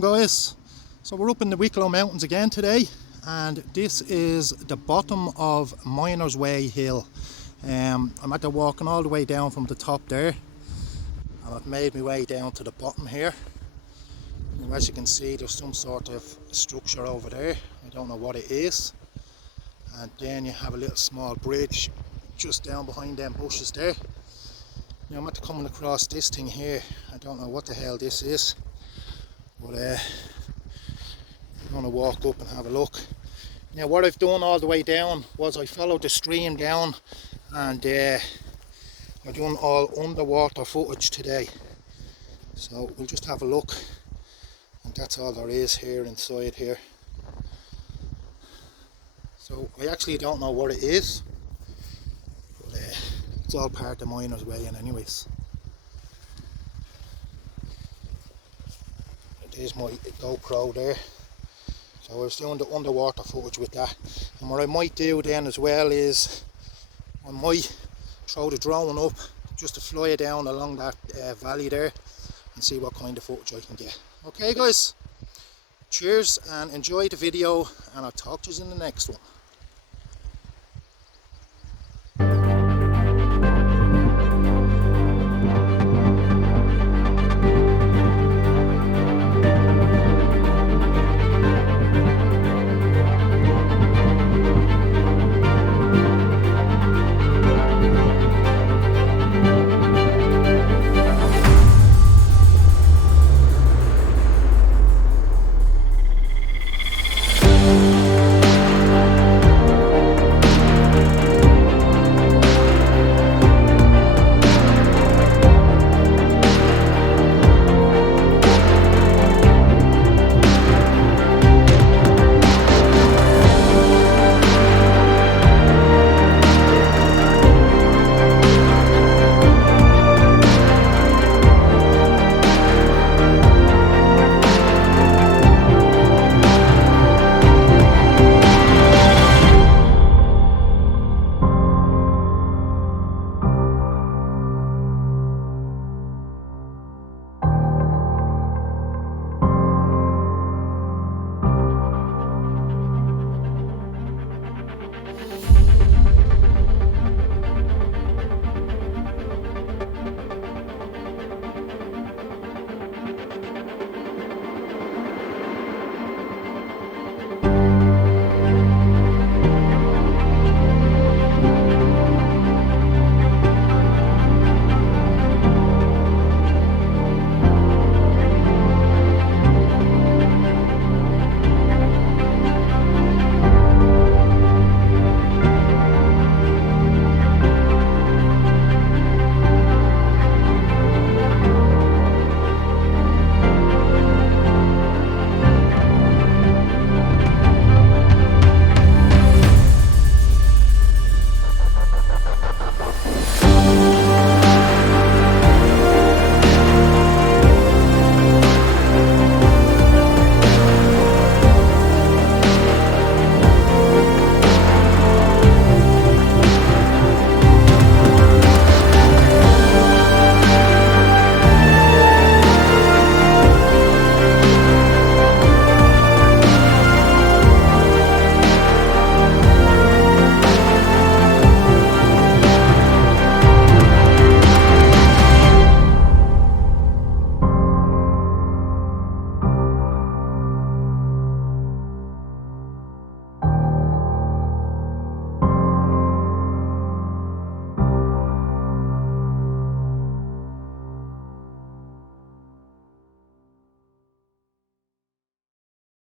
going, guys? So we're up in the Wicklow Mountains again today, and this is the bottom of Miner's Way Hill. I'm after walking all the way down from the top there, and I've made my way down to the bottom here. And as you can see, there's some sort of structure over there. I don't know what it is. And then you have a little small bridge just down behind them bushes there. Now I'm after coming across this thing here. I don't know what the hell this is, but I'm going to walk up and have a look. Now what I've done all the way down was I followed the stream down, and I've done all underwater footage today. So we'll just have a look, and that's all there is here inside here. So I actually don't know what it is, but it's all part of Miner's Way in anyways. There's my GoPro there. So I was doing the underwater footage with that. And what I might do then as well is I might throw the drone up just to fly it down along that valley there and see what kind of footage I can get. Okay guys, cheers and enjoy the video, and I'll talk to you in the next one.